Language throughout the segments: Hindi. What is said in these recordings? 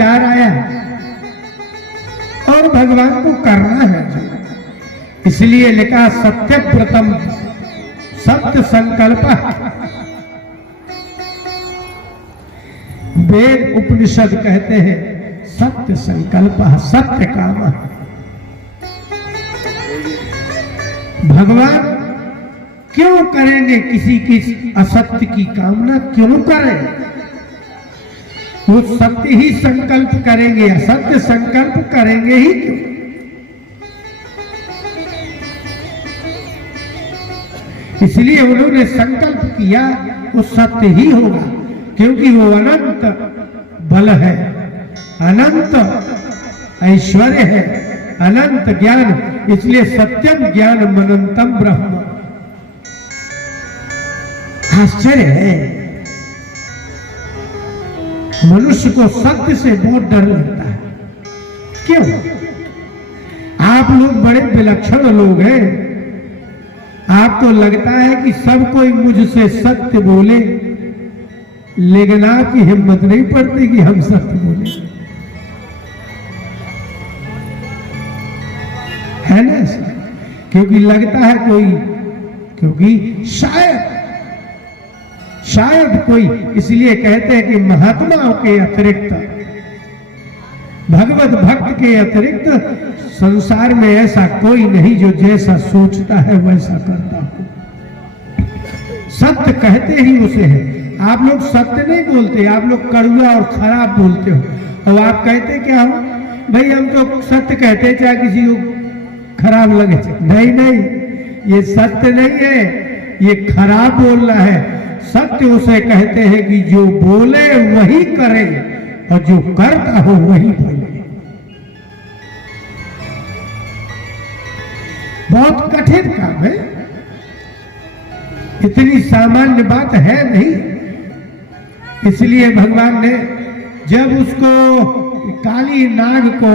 विचार आया और भगवान को करना है, इसलिए लिखा सत्यव्रतम सत्य संकल्प। वेद उपनिषद कहते हैं सत्य संकल्प सत्य काम। भगवान क्यों करेंगे किसी की असत्य की कामना, क्यों करें? वो सत्य ही संकल्प करेंगे, असत्य संकल्प करेंगे ही क्यों? इसलिए उन्होंने संकल्प किया वो सत्य ही होगा, क्योंकि वो अनंत बल है, अनंत ऐश्वर्य है, अनंत ज्ञान, इसलिए सत्यम ज्ञान मनंतम ब्रह्म। आश्चर्य है, मनुष्य को सत्य से बहुत डर लगता है। क्यों? आप लोग बड़े विलक्षण लोग हैं, आपको लगता है कि सब कोई मुझसे सत्य बोले, लेकिन आपकी हिम्मत नहीं पड़ती कि हम सत्य बोले, है ना? क्योंकि लगता है कोई, क्योंकि शायद कोई, इसलिए कहते हैं कि महात्माओं के अतिरिक्त, भगवत भक्त के अतिरिक्त संसार में ऐसा कोई नहीं जो जैसा सोचता है वैसा करता हो। सत्य कहते ही उसे है। आप लोग सत्य नहीं बोलते, आप लोग कड़वा और खराब बोलते हो। और आप कहते क्या हो? भाई हम तो सत्य कहते, चाहे किसी को खराब लगे। नहीं नहीं, ये सत्य नहीं है, ये खराब बोलना है। सत्य उसे कहते हैं कि जो बोले वही करे और जो करता हो वही बोले। बहुत कठिन काम है, इतनी सामान्य बात है नहीं। इसलिए भगवान ने जब उसको काली नाग को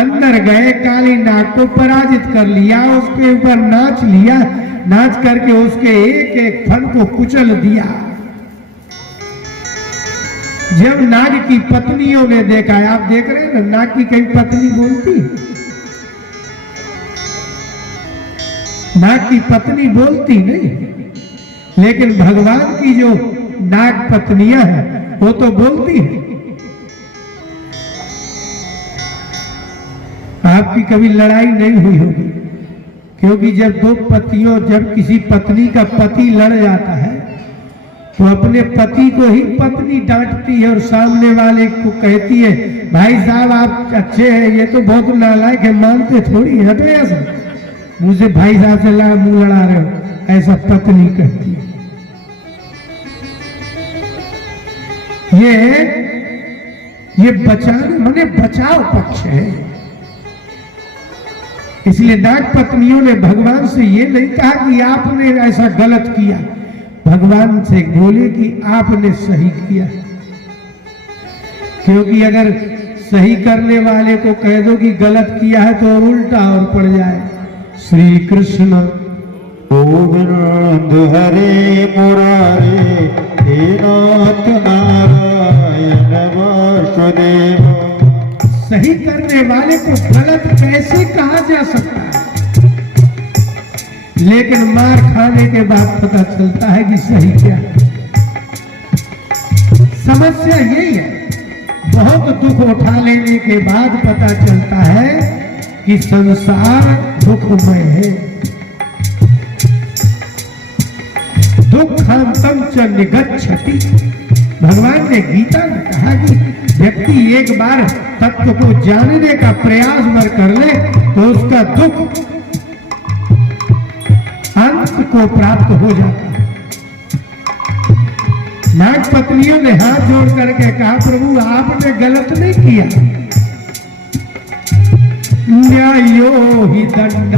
अंदर गए, काली नाग को पराजित कर लिया, उसके ऊपर नाच लिया, नाच करके उसके एक एक फन को कुचल दिया। जब नाग की पत्नियों ने देखा, आप देख रहे हैं ना, नाग की कई पत्नी बोलती, नाग की पत्नी बोलती नहीं, लेकिन भगवान की जो नाग पत्नियां हैं वो तो बोलती है। आपकी कभी लड़ाई नहीं हुई होगी, क्योंकि जब किसी पत्नी का पति लड़ जाता है तो अपने पति को ही पत्नी डांटती है और सामने वाले को कहती है, भाई साहब आप अच्छे हैं, ये तो बहुत नालायक है, मानते थोड़ी है। तो ऐसा मुझे भाई साहब से मुंह लड़ा रहे हो, ऐसा पत्नी कहती है। ये बचाने माने बचाव पक्ष है। इसलिए नाग पत्नियों ने भगवान से ये नहीं कहा कि आपने ऐसा गलत किया, भगवान से बोले कि आपने सही किया। क्योंकि अगर सही करने वाले को कह दो कि गलत किया है तो उल्टा और पड़ जाए। श्री कृष्ण गोविंद हरे मुरारे हे नाथ नारायण वासुदेव। सही करने वाले को गलत कैसे कहा जा सकता है? लेकिन मार खाने के बाद पता चलता है कि सही क्या है। समस्या यही है, बहुत दुख उठा लेने के बाद पता चलता है कि संसार दुखमय है। दुखांतम च निगच्छति। भगवान ने गीता में कहा कि व्यक्ति एक बार तत्व को जानने का प्रयास भर कर ले तो उसका दुख अंत को प्राप्त हो जाता है। नाग पत्नियों ने हाथ जोड़ करके कहा, प्रभु आपने गलत नहीं किया, न्यायो ही दंड,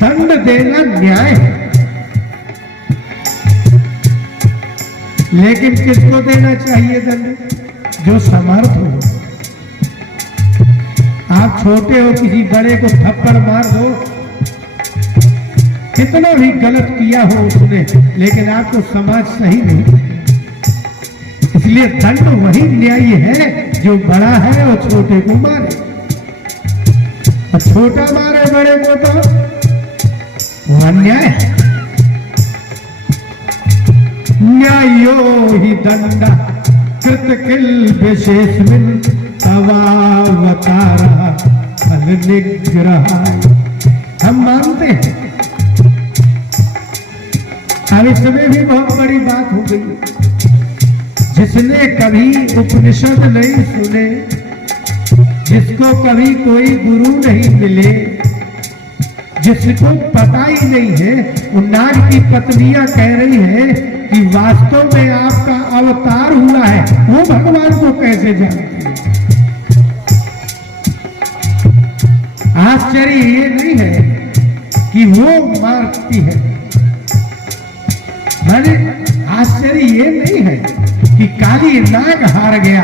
दंड देना न्याय है। लेकिन किसको देना चाहिए दंड? जो समर्थ हो। आप छोटे हो, किसी बड़े को थप्पड़ मार दो, कितना भी गलत किया हो उसने, लेकिन आपको समाज सही नहीं। इसलिए इसलिए दंड वही न्यायी है जो बड़ा है वो छोटे को मारे, और छोटा मारे बड़े को तो वो अन्याय है। न्यायो ही दंड कृत किल विशेषमिन अवावतारा फल निग्रह। हम मानते हैं अब इसमें भी बहुत बड़ी बात हो गई। जिसने कभी उपनिषद नहीं सुने, जिसको कभी कोई गुरु नहीं मिले, जिसको पता ही नहीं है, वो नाग की पत्नियां कह रही है कि वास्तव में आपका अवतार हुआ है, वो भगवान को कैसे जानते हैं? आश्चर्य ये नहीं है कि वो मारती है, माने आश्चर्य ये नहीं है कि काली नाग हार गया।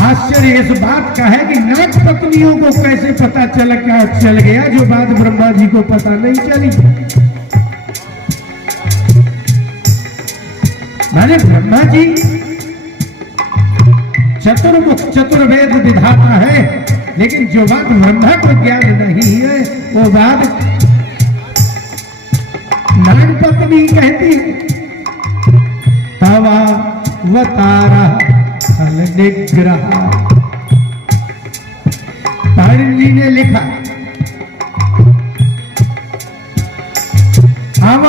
आश्चर्य इस बात का है कि नाग पत्नियों को कैसे पता चल गया जो बात ब्रह्मा जी को पता नहीं चली। माने ब्रह्मा जी चतुर्मुख चतुर्वेद विधाता है, लेकिन जो बात ब्रह्मा को ज्ञान नहीं है वो बात नाग पत्नी कहती है। तवा वतारा फल निग्रह। पाणिनि जी ने लिखा अब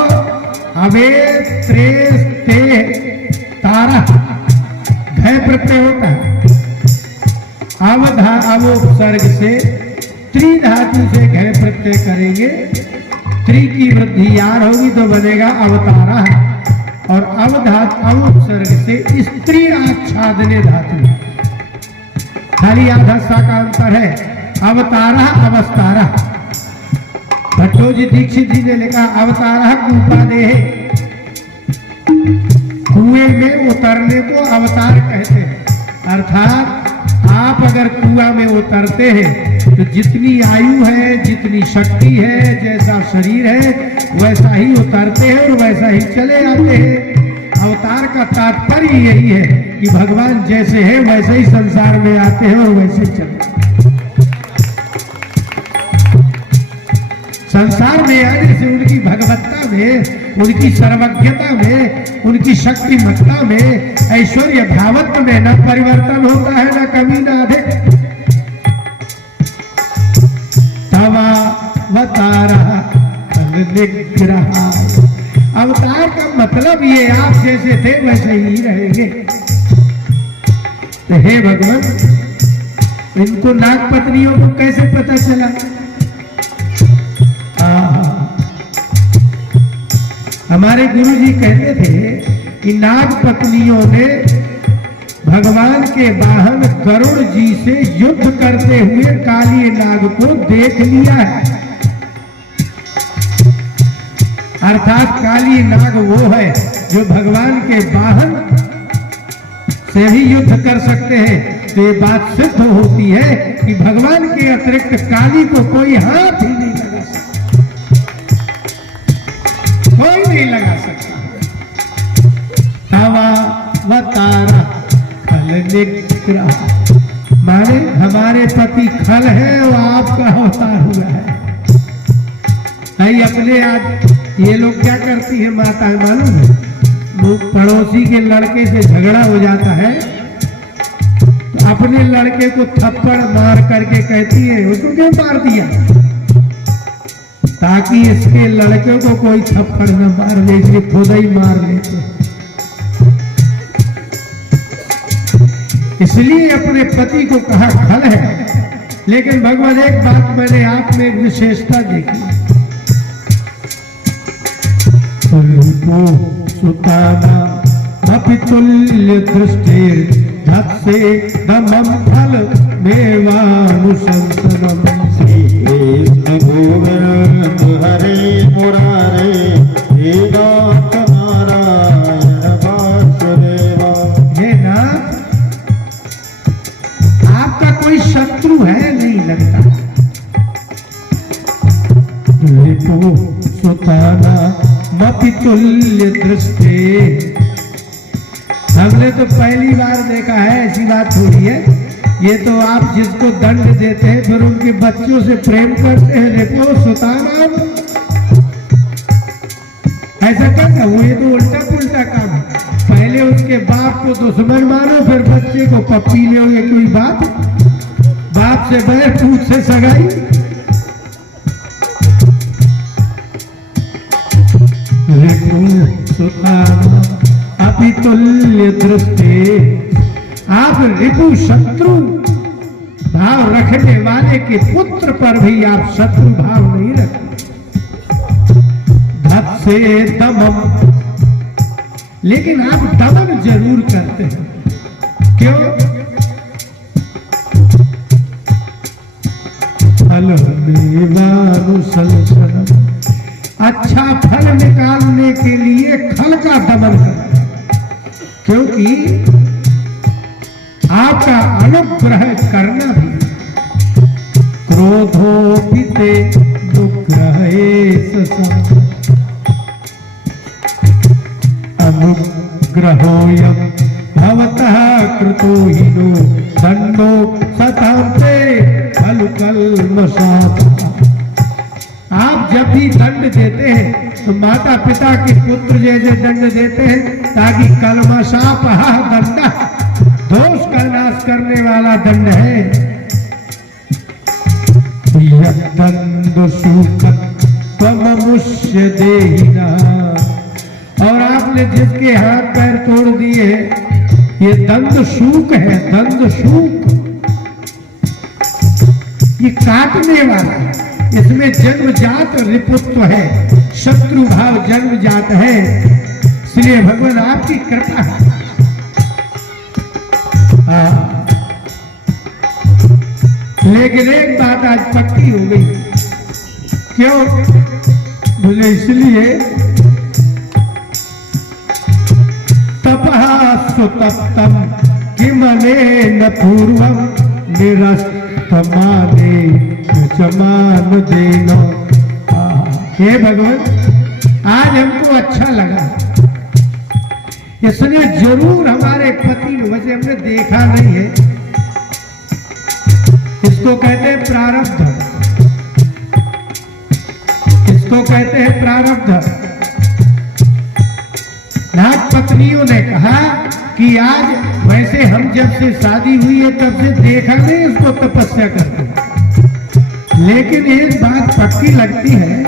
अवे त्रेस ते तारा भय प्रत्यय होता है। अवोपसर्ग से त्रिधातु से घय प्रत्यय करेंगे, त्रि की वृद्धि यार होगी तो बनेगा अवतारा, और अवोपसर्ग से स्त्री आच्छादने धातु, खाली आधा सा का अंतर है। अवतारा अवस्तारा। भट्टोजी दीक्षित जी ने लिखा अवतारा कूपादेह, कुएं में उतरने को अवतार कहते हैं। अर्थात आप अगर कुआं में उतरते हैं तो जितनी आयु है, जितनी शक्ति है, जैसा शरीर है, वैसा ही उतरते हैं और वैसा ही चले आते हैं। अवतार का तात्पर्य यही है कि भगवान जैसे है वैसे ही संसार में आते हैं और वैसे ही चलते हैं। संसार में आने से उनकी भगवत्ता में, उनकी सर्वज्ञता में, उनकी शक्तिमत्ता में, ऐश्वर्य भावत्व में न परिवर्तन होता है, न कमी न अधिक। तवावतारा फल निग्रह। अवतार का मतलब ये आप जैसे थे वैसे ही रहेंगे। तो हे भगवान, इनको नाग पत्नियों को कैसे पता चला? हमारे गुरु जी कहते थे कि नाग पत्नियों ने भगवान के वाहन गरुड़ जी से युद्ध करते हुए काली नाग को देख लिया है। अर्थात काली नाग वो है जो भगवान के वाहन से ही युद्ध कर सकते हैं। तो ये बात सिद्ध होती है कि भगवान के अतिरिक्त काली को कोई हाथ ही नहीं लगा सकता, कोई नहीं लगा सकता। तवावतारा फल निग्रह, माने हमारे पति खल है और आपका अवतार हुआ है। नहीं अपने आप ये लोग क्या करती है माता है मालूम है? वो पड़ोसी के लड़के से झगड़ा हो जाता है तो अपने लड़के को थप्पड़ मार करके कहती है उसको क्यों मार दिया, ताकि इसके लड़के को कोई थप्पड़ न मार दे, इसलिए खुद ही मार लेते। इसलिए अपने पति को कहा खल है। लेकिन भगवान एक बात मैंने आप में एक विशेषता देखी, सुताना अपितुल्य दृष्टि धत्से दमम फल मेवानुशंसनम। गोविंद हरे मुरारे वेदांत नारायण वासुदेवा। ये ना आपका कोई शत्रु है नहीं लगता। रिपु सुताना मपितुल्य दृष्टि हमने तो पहली बार देखा है, ऐसी बात थोड़ी है। ये तो आप जिसको दंड देते हैं फिर उनके बच्चों से प्रेम करते हैं, देखो सुतानाम ऐसा करना, वो ये तो उल्टा पुल्टा काम है। पहले उसके बाप को दुश्मन मानो, फिर बच्चे को पप्पी ले, ये कोई बाप से बैर, पूछ से सगाई। अभी तुल्य दृष्टि, आप रिपु शत्रु भाव रखने वाले के पुत्र पर भी आप शत्रु भाव नहीं रखते। धप से दमम, लेकिन आप दमन जरूर करते हैं। क्यों? फल अच्छा फल निकालने के लिए खल का दमन करते हैं, क्योंकि आपका अनुग्रह करना भी क्रोधोपिते अनुग्रहोयं भवतः कृतो हिनो दंडो सतांते खलु कल्मषात्। आप जब भी दंड देते हैं तो माता पिता के पुत्र जैसे दंड देते हैं, ताकि कल्मषापः दंड, दोष का नाश करने वाला दंड है। दंड शूकत् त्वममुष्य देहिना, और आपने जिसके हाथ पैर तोड़ दिए ये दंड शूक है, दंड शूक, ये काटने वाला है, इसमें जन्मजात रिपुत्व है, शत्रु भाव जन्मजात है, इसलिए भगवान आपकी कृपा है। लेकिन एक बात आज पक्की हो गई, क्यों बोले? इसलिए तपः सुतप्तम किमनेन पूर्वम निरस्तमाने जमान देना। हे भगवान, आज हमको अच्छा लगा, इसने जरूर हमारे पति, वैसे हमने देखा नहीं है, इसको कहते हैं प्रारब्ध, इसको कहते हैं प्रारब्ध। नाग पत्नियों ने कहा कि आज वैसे हम जब से शादी हुई है तब से देखा नहीं इसको तपस्या करते, लेकिन एक बात पक्की लगती है,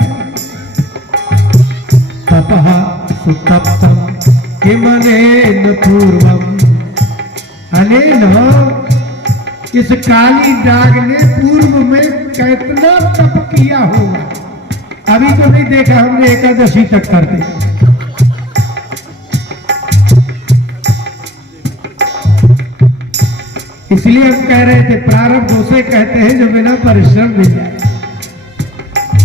तपः सुतप्तम किमनेन पूर्वम, अनेन, इस काली नाग ने पूर्व में कितना तप किया होगा, अभी तो नहीं देखा हमने, एकादशी तक करते। इसलिए हम कह रहे थे प्रारब्ध उसे कहते हैं जो बिना परिश्रम मिल जाए।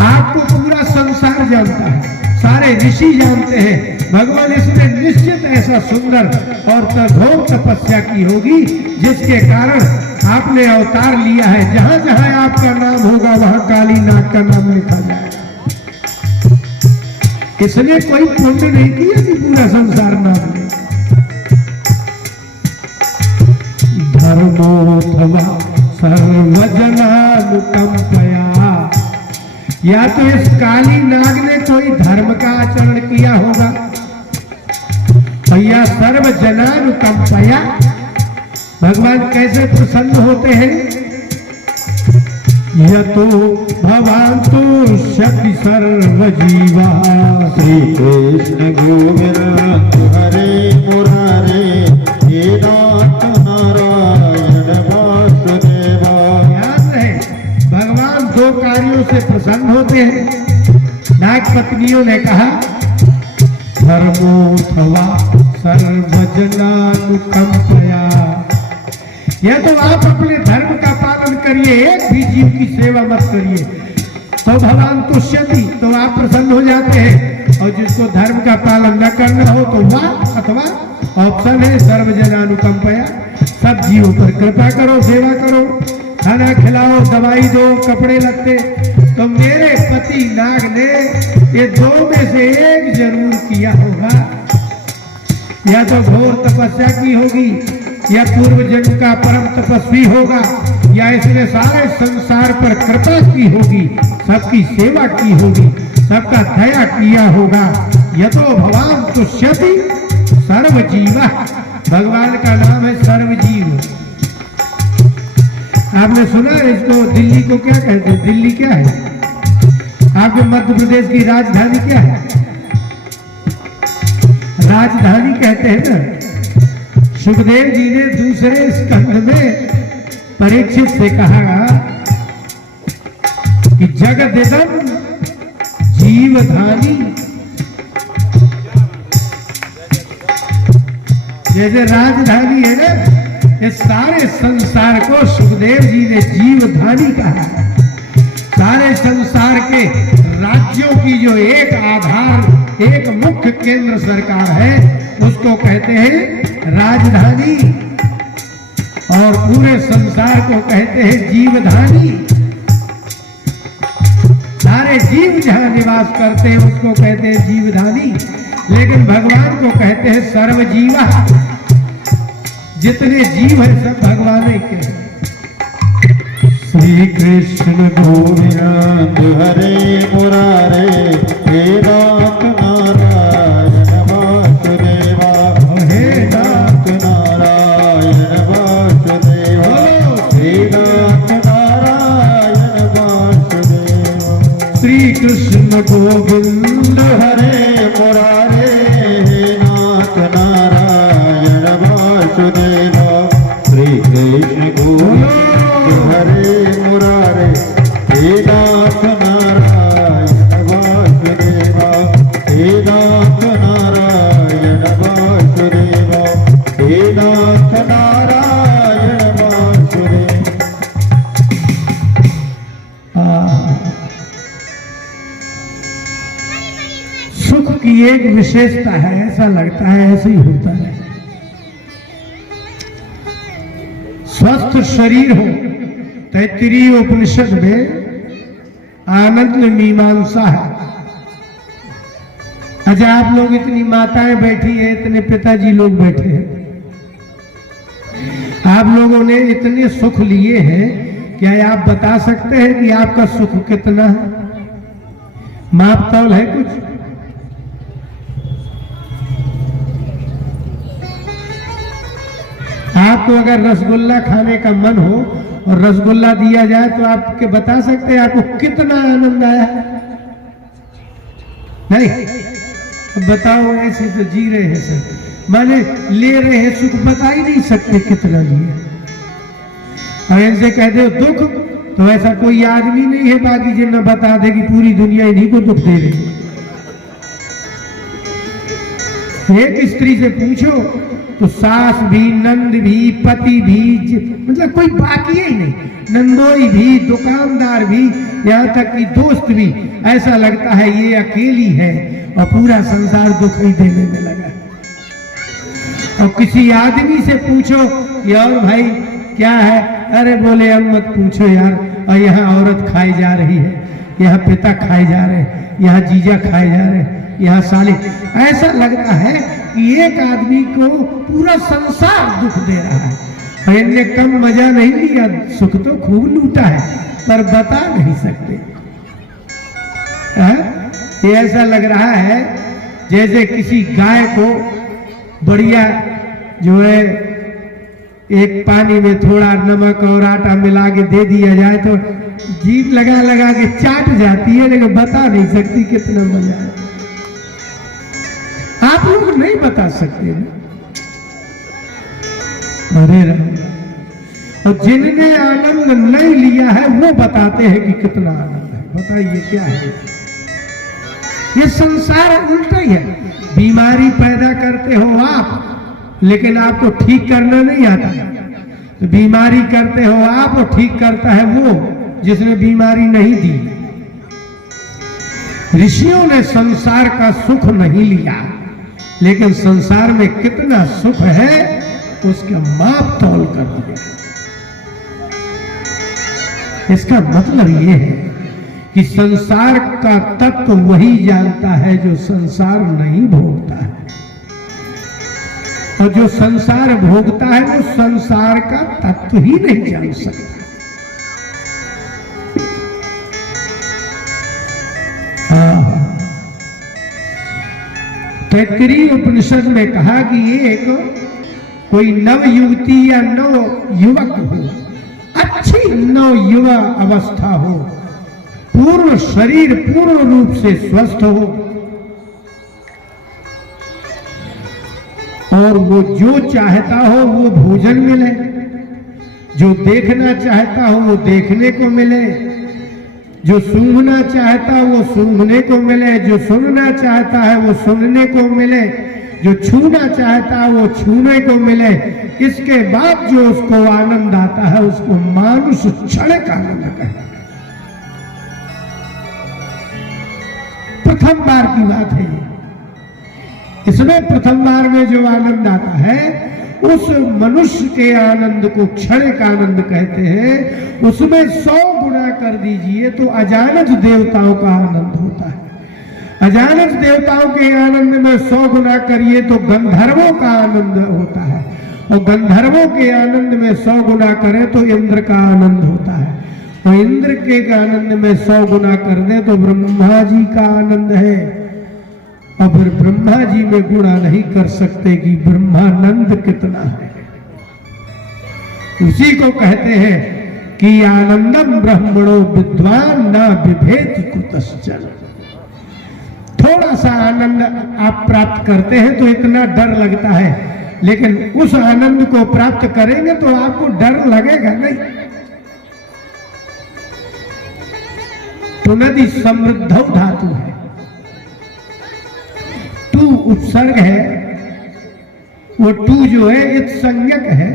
आपको पूरा संसार जानता है, सारे ऋषि जानते हैं, भगवान इसने निश्चित ऐसा सुंदर और कठोर तपस्या की होगी जिसके कारण आपने अवतार लिया है। जहां जहां आपका नाम होगा वहां काली नाग का नाम लिखा जाएगा। इसने कोई पुण्य नहीं किया कि पूरा संसार नाम ले। धर्मोऽथवा सर्वजनानुकंपया, या तो इस काली नाग ने कोई धर्म का आचरण किया होगा, या सर्वजनानुकंपया, भगवान कैसे प्रसन्न होते हैं, यतो भवान्तु शक्ति सर्वजीवा। श्री कृष्ण गोविंद हरे मुरारे हे नाथ नारायण वासुदेवा। याद रहे, भगवान दो कार्यों से प्रसन्न होते हैं। नाग पत्नियों ने कहा धर्मोऽथवा सर्वजनानुकंपया, या तो आप अपने धर्म का पालन करिए, एक भी जीव की सेवा मत करिए, तो भगवान तुष्यति, तो आप प्रसन्न हो जाते हैं, और जिसको धर्म का पालन न करना हो तो वह, अथवा ऑप्शन है सर्वजनानुकंपया, सब जीवों पर कृपा करो, सेवा करो, खाना खिलाओ, दवाई दो, कपड़े लगते। तो मेरे पति नाग ने ये दो में से एक जरूर किया होगा, या तो घोर तपस्या की होगी, या पूर्व जन्म का परम तपस्वी होगा, या इसने सारे संसार पर कृपा की होगी, सबकी सेवा की होगी, सबका दया किया होगा। यतो भगवान तुष्यति सर्वजीवा, भगवान का नाम है सर्वजीव। आपने सुना है इसको, दिल्ली को क्या कहते हैं? दिल्ली क्या है? आपके मध्य प्रदेश की राजधानी क्या है? राजधानी कहते हैं ना। सुखदेव जी ने दूसरे स्कंध में परीक्षित से कहा कि जगदिदं जीवधानी, जैसे राजधानी है ना, इस सारे संसार को सुखदेव जी ने जीवधानी कहा। सारे संसार के राज्यों की जो एक आधार, एक मुख्य केंद्र सरकार है, उसको कहते हैं राजधानी, और पूरे संसार को कहते हैं जीवधानी। सारे जीव जहां निवास करते हैं उसको कहते हैं जीवधानी, लेकिन भगवान को कहते हैं सर्वजीवा। जितने जीव हैं सब भगवान के हैं। श्री कृष्ण गोविंद हरे मुरारे, हे नाथ नारायण वासुदेवा, हे नाथ नारायण वासुदेवा, हे नाथ नारायण वासुदेवा। श्री कृष्ण गोविंद हरे मुरारे, हे नाथ नारायण वासुदेवा। श्री कृष्ण गोविंद हरे मुरारे, हे नाथ नारायण वासुदेवा, हे नाथ नारायण वासुदेवा, हे नाथ नारायण वासुदेवा। सुख की एक विशेषता है, ऐसा लगता है ऐसे ही होता है। स्वस्थ शरीर हो, तैत्तिरीय उपनिषद में आनंद मीमांसा है। अच्छा, आप लोग इतनी माताएं बैठी हैं, इतने पिताजी लोग बैठे हैं, आप लोगों ने इतने सुख लिए हैं, क्या आप बता सकते हैं कि आपका सुख कितना है? माप तौल है कुछ? आपको अगर रसगुल्ला खाने का मन हो और रसगुल्ला दिया जाए तो आप के बता सकते हैं आपको कितना आनंद आया है? नहीं? तो बताओ, ऐसे तो जी रहे हैं सब, माने ले रहे हैं सुख, बता ही नहीं सकते कितना लिए। और इनसे कहते हो दुख, तो ऐसा कोई आदमी नहीं है बाकी जिन्हें बता दे कि पूरी दुनिया इन्हीं को दुख दे रही है। एक स्त्री से पूछो तो सास भी, नंद भी, पति भी, मतलब कोई बाकी ही नहीं, नंदोई भी, दुकानदार भी, यहाँ तक कि दोस्त भी, ऐसा लगता है ये अकेली है और पूरा संसार दुख ही देने में लगा। और किसी आदमी से पूछो यार भाई क्या है, अरे बोले अब मत पूछो यार, और यहाँ औरत खाई जा रही है, यहाँ पिता खाए जा रहे हैं, यहाँ जीजा खाए जा रहे हैं, यहाँ साले। ऐसा लगता है कि एक आदमी को पूरा संसार दुख दे रहा है, और इनने कम मजा नहीं लिया, सुख तो खूब लूटा है पर बता नहीं सकते। ये ऐसा लग रहा है जैसे किसी गाय को बढ़िया जो है एक पानी में थोड़ा नमक और आटा मिला के दे दिया जाए तो जीभ लगा लगा के चाट जाती है, लेकिन बता नहीं सकती कितना मजा है। आप लोग नहीं बता सकते ना। अरे राम, और जिनने आनंद नहीं लिया है वो बताते हैं कि कितना आनंद है। बताइए क्या है ये संसार? उल्टा ही है। बीमारी पैदा करते हो आप, लेकिन आपको ठीक करना नहीं आता। तो बीमारी करते हो आप और ठीक करता है वो जिसने बीमारी नहीं दी। ऋषियों ने संसार का सुख नहीं लिया, लेकिन संसार में कितना सुख है उसका माप तौल कर दिया। इसका मतलब यह है कि संसार का तत्व वही जानता है जो संसार नहीं भोगता है। और जो संसार भोगता है वो संसार का तत्व ही नहीं जान सकता। तैत्तिरीय उपनिषद में कहा कि ये एक कोई नव युवती या नव युवक हो, अच्छी नव युवा अवस्था हो, पूर्ण शरीर पूर्ण रूप से स्वस्थ हो, और वो जो चाहता हो वो भोजन मिले, जो देखना चाहता हो वो देखने को मिले, जो सूंघना चाहता है वो सूंघने को मिले, जो सुनना चाहता है वो सुनने को मिले, जो छूना चाहता है वो छूने को मिले। इसके बाद जो उसको आनंद आता है उसको मानुष क्षणिक आनंद कहते हैं। प्रथम बार की बात है। इसमें प्रथम बार में जो आनंद आता है उस मनुष्य के आनंद को क्षणिक आनंद कहते हैं। उसमें 100 गुना कर दीजिए तो अजानज देवताओं का आनंद होता है। अजानज देवताओं के आनंद में 100 गुना करिए तो गंधर्वों का आनंद होता है, और गंधर्वों के आनंद में 100 गुना करें तो इंद्र का आनंद होता है, और इंद्र के आनंद में 100 गुना कर दे तो ब्रह्मा जी का आनंद है। और फिर ब्रह्मा जी में गुणा नहीं कर सकते कि ब्रह्मानंद कितना है। उसी को कहते हैं कि आनंदम ब्रह्मणो विद्वान न बिभेति कुतश्चन। थोड़ा सा आनंद आप प्राप्त करते हैं तो इतना डर लगता है, लेकिन उस आनंद को प्राप्त करेंगे तो आपको डर लगेगा नहीं। पुनदि समृद्ध धातु है, टू उपसर्ग है, वो टू जो है इत संज्ञक है।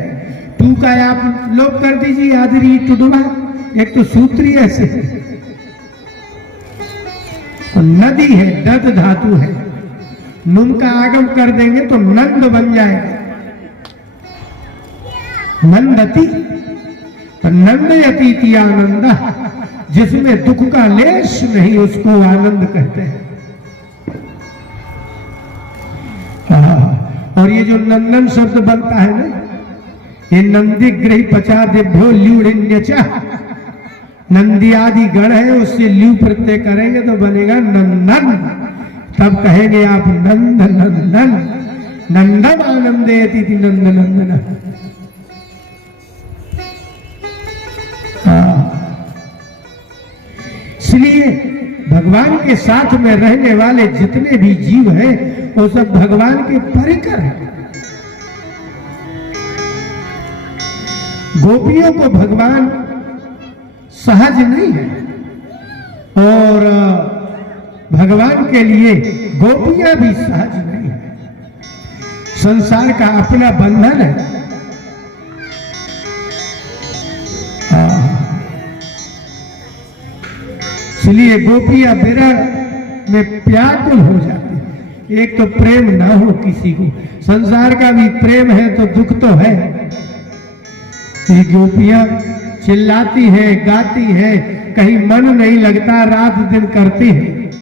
टू का आप लोग कर दीजिए आदरी टुडवा, एक तो सूत्री ऐसे है। और नदी है, दद धातु है, नुम का आगम कर देंगे तो नंद बन जाएगा, नंदती। तो नंदयती आनंद, जिसमें दुख का लेश नहीं उसको आनंद कहते हैं। और ये जो नंदन शब्द बनता है ना, ये नंदी गृह पचा दिभ्यो ल्यूढ़, नंदी आदि गण है, उससे ल्यू प्रत्यय करेंगे तो बनेगा नंदन। तब कहेंगे आप नंद नंदन, नंदम आनंदेति थी नंद नंदन। इसलिए भगवान के साथ में रहने वाले जितने भी जीव हैं वो सब भगवान के परिकर हैं। गोपियों को भगवान सहज नहीं है, और भगवान के लिए गोपियां भी सहज नहीं है। संसार का अपना बंधन है। इसलिए गोपियां विरह में व्याकुल हो जाती। एक तो प्रेम ना हो किसी को, संसार का भी प्रेम है तो दुख तो है। ये गोपियां चिल्लाती है, गाती है, कहीं मन नहीं लगता, रात दिन करती है।